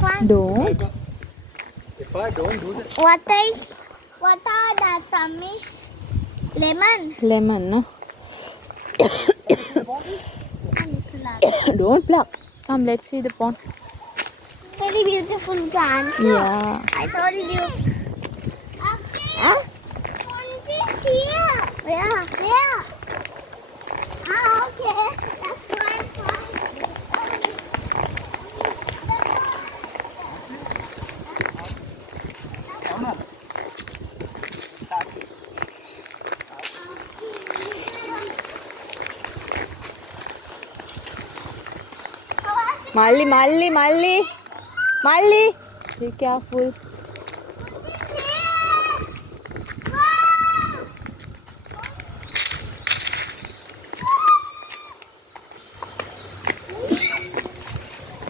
one. Don't. If I don't do that, What are that, Tommy? Lemon. Lemon, no? And flower. Don't pluck. Come, let's see the pond. Very beautiful plants. Yeah. I told you. Huh? Pond is here. Yeah. Yeah. Ah, okay. That's fine. Molly. Be careful.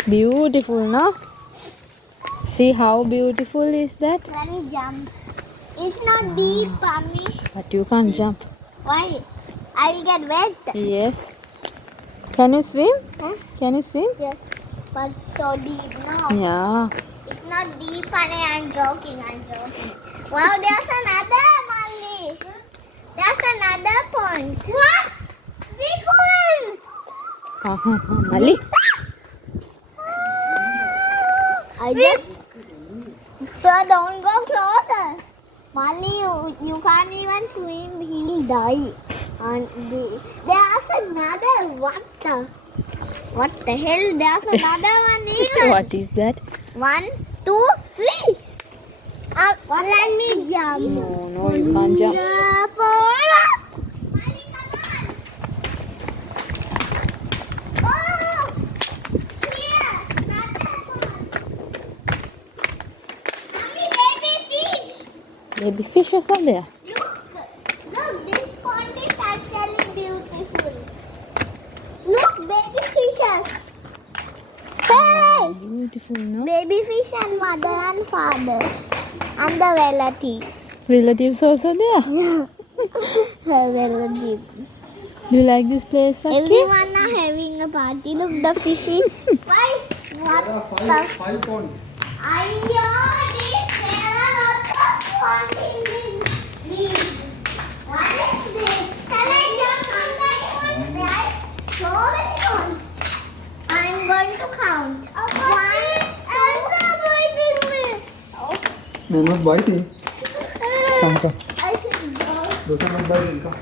Beautiful, no? See how beautiful is that? Let me jump. It's not deep, Mommy. But you can't jump. Why? I will get wet. Yes. Can you swim? Huh? Can you swim? Yes. But so deep, no. Yeah. It's not deep, honey. I'm joking. Wow, there's another, Molly. There's another pond. What? Big one. Molly. I just... don't go closer. Molly, you can't even swim. He'll die. And there's another. What the hell? There's another one here. What is that? 1, 2, 3. Let me jump. No, you can't jump. Molly, come on. Oh! Here. Another one. Mommy, baby fish. Baby fishes are there. Look, this pond is actually beautiful. Look, baby fishes. Hey! Beautiful, no? Baby fish and mother and father. And the relatives. Relatives also there. Her relatives. Do you like this place, Saki? Everyone are having a party. Look, the fishy. Why? What there are five ponds. There are lots of ponds in this beach. What is this? Can I jump on that one? There are so many ponds. I'm going to count. One, also biting me. They're not biting. Come. I should go. Those are not biting. Come.